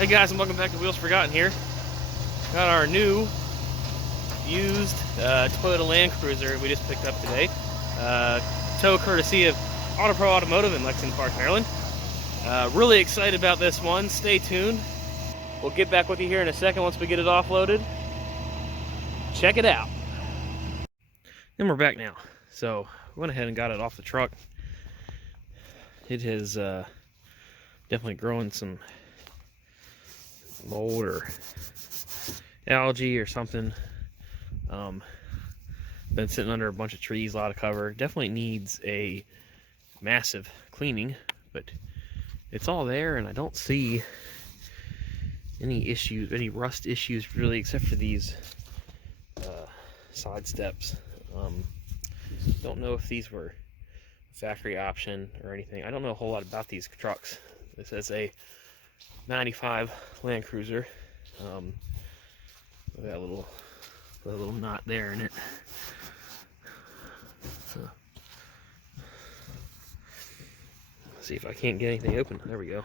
Hey guys, and welcome back to Wheels Forgotten here. Got our new used Toyota Landcruiser we just picked up today. Tow courtesy of AutoPro Automotive in Lexington Park, Maryland. Really excited about this one. Stay tuned. We'll get back with you here in a second once we get it offloaded. Check it out. And we're back now. So we went ahead and got it off the truck. It has definitely grown some mold or algae or something. Been sitting under a bunch of trees, a lot of cover. Definitely needs a massive cleaning, but it's all there, and I don't see any issues, any rust issues really, except for these side steps. Don't know if these were factory option or anything. I don't know a whole lot about these trucks. This is a 95 Landcruiser. That little knot there in it. So, let's see if I can't get anything open. There we go.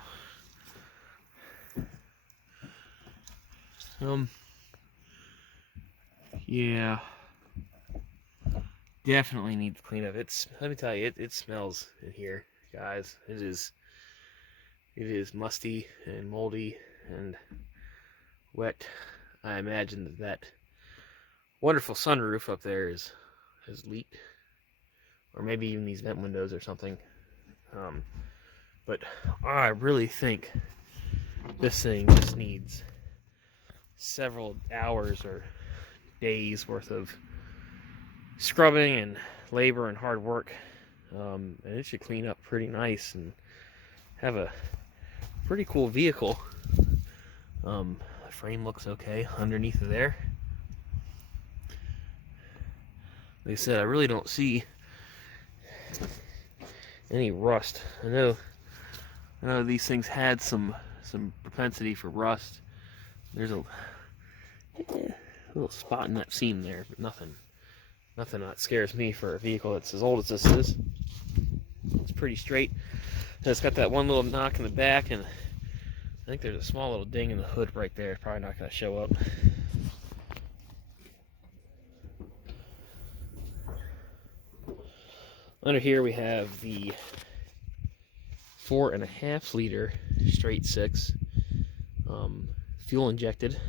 Yeah, definitely needs cleanup. Let me tell you, it smells in here, guys. It is musty and moldy and wet. I imagine that wonderful sunroof up there has leaked, or maybe even these vent windows or something. But I really think this thing just needs several hours or days worth of scrubbing and labor and hard work, and it should clean up pretty nice and have a pretty cool vehicle. The frame looks okay underneath of there. Like I said, I really don't see any rust. I know these things had some propensity for rust. There's a little spot in that seam there, but nothing that scares me for a vehicle that's as old as this is. It's pretty straight. And it's got that one little knock in the back, and I think there's a small little ding in the hood right there. It's probably not going to show up. Under here we have the 4.5 liter straight six, fuel injected.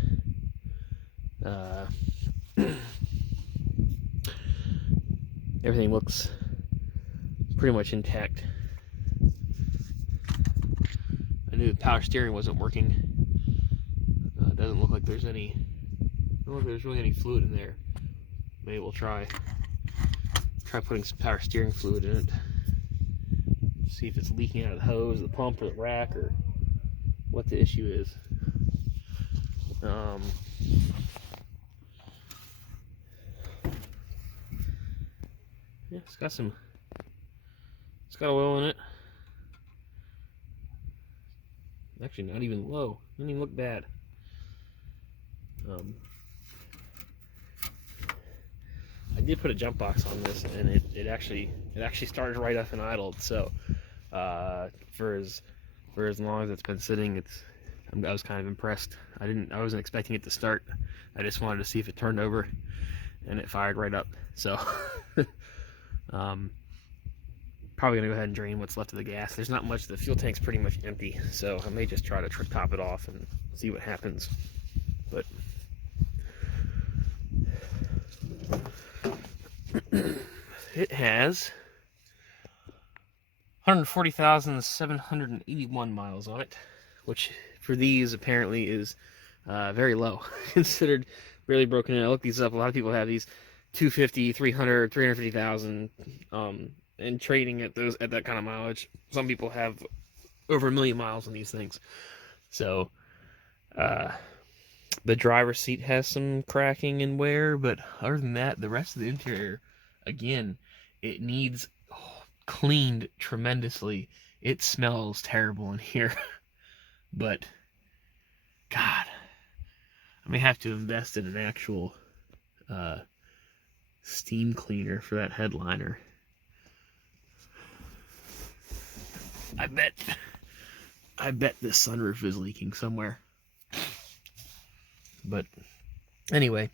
Everything looks pretty much intact. I knew the power steering wasn't working. It doesn't look like there's really any fluid in there. Maybe we'll try putting some power steering fluid in it. See if it's leaking out of the hose, the pump, or the rack, or what the issue is. Yeah, it's got oil in it. Actually, not even low. Doesn't even look bad. I did put a jump box on this, and it actually started right up and idled. So for as long as it's been sitting, I was kind of impressed. I wasn't expecting it to start. I just wanted to see if it turned over, and it fired right up. So probably gonna go ahead and drain what's left of the gas. There's not much. The fuel tank's pretty much empty, so I may just try to top it off and see what happens. But it has 140,781 miles on it, which for these apparently is very low, considered barely broken in. I looked these up. A lot of people have these 250, 300, 350,000, and trading at that kind of mileage. Some people have over 1 million miles on these things. So the driver's seat has some cracking and wear, but other than that, the rest of the interior, again, it needs cleaned tremendously. It smells terrible in here. But God, I may have to invest in an actual steam cleaner for that headliner. I bet this sunroof is leaking somewhere. But anyway,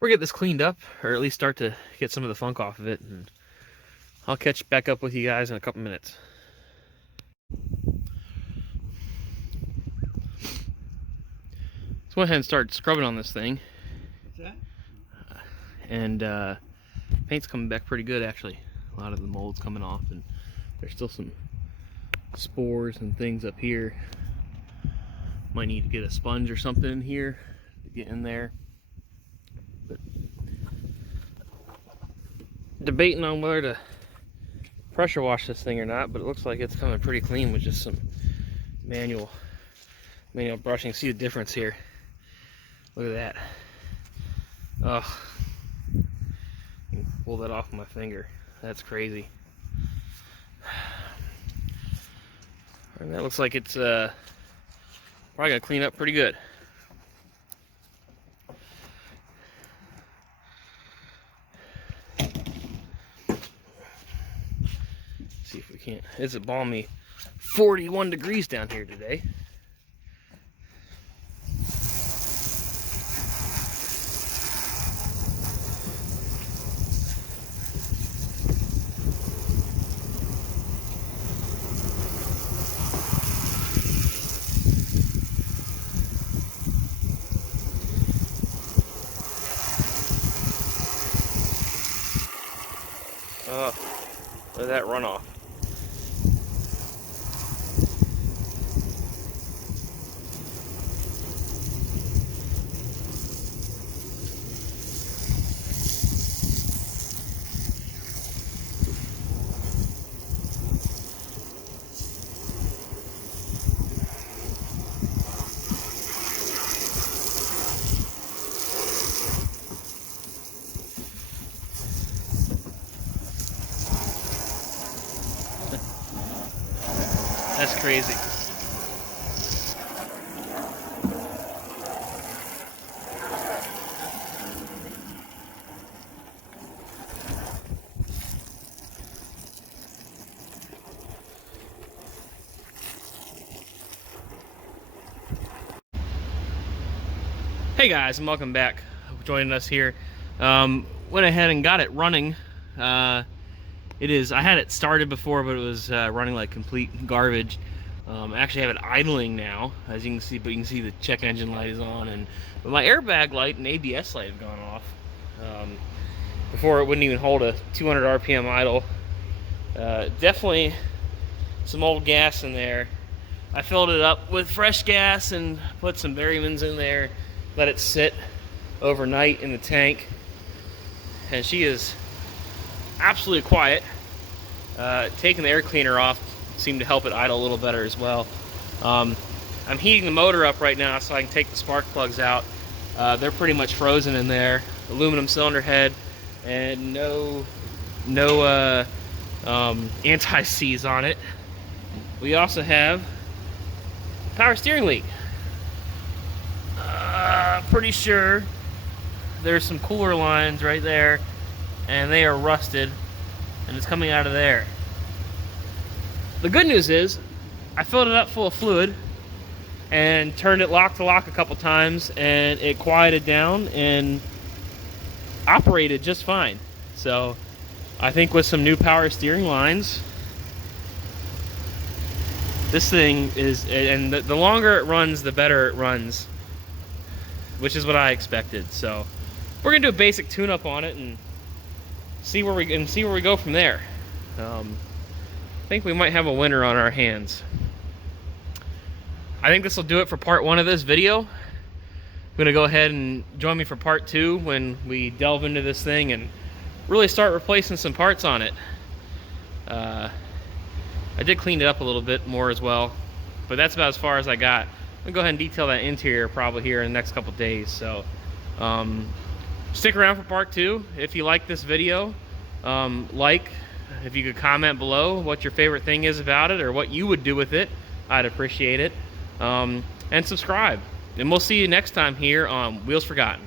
we'll get this cleaned up, or at least start to get some of the funk off of it, and I'll catch back up with you guys in a couple minutes. So went ahead and started scrubbing on this thing. What's that? And paint's coming back pretty good, actually. A lot of the mold's coming off, and there's still some spores and things up here. Might need to get a sponge or something in here to get in there. But debating on whether to pressure wash this thing or not, but it looks like it's coming pretty clean with just some manual brushing. See the difference here. Look at that. Oh, pull that off my finger. That's crazy. And that looks like it's probably gonna clean up pretty good. See if we can't. It's a balmy 41 degrees down here today. Oh, look at that runoff. That's crazy. Hey guys, and welcome back. Joining us here. Went ahead and got it running. I had it started before, but it was running like complete garbage. I actually have it idling now, as you can see, but you can see the check engine light is on, but my airbag light and ABS light have gone off. Before it wouldn't even hold a 200 RPM idle. Definitely some old gas in there. I filled it up with fresh gas and put some Berrymans in there, let it sit overnight in the tank, and she is absolutely quiet. Taking the air cleaner off seemed to help it idle a little better as well. I'm heating the motor up right now so I can take the spark plugs out. They're pretty much frozen in there. Aluminum cylinder head and no anti-seize on it. We also have power steering leak. Pretty sure there's some cooler lines right there, and they are rusted, and it's coming out of there. The good news is I filled it up full of fluid and turned it lock to lock a couple times, and it quieted down and operated just fine. So I think with some new power steering lines, this thing is, and the longer it runs, the better it runs, which is what I expected. So we're gonna do a basic tune-up on it and see where we go from there. I think we might have a winner on our hands. I think this will do it for part 1 of this video. I'm gonna go ahead and join me for part 2 when we delve into this thing and really start replacing some parts on it. I did clean it up a little bit more as well, but that's about as far as I got. I'm gonna go ahead and detail that interior probably here in the next couple days. So stick around for part 2. If you like this video, if you could comment below what your favorite thing is about it or what you would do with it, I'd appreciate it. And subscribe. And we'll see you next time here on Wheels Forgotten.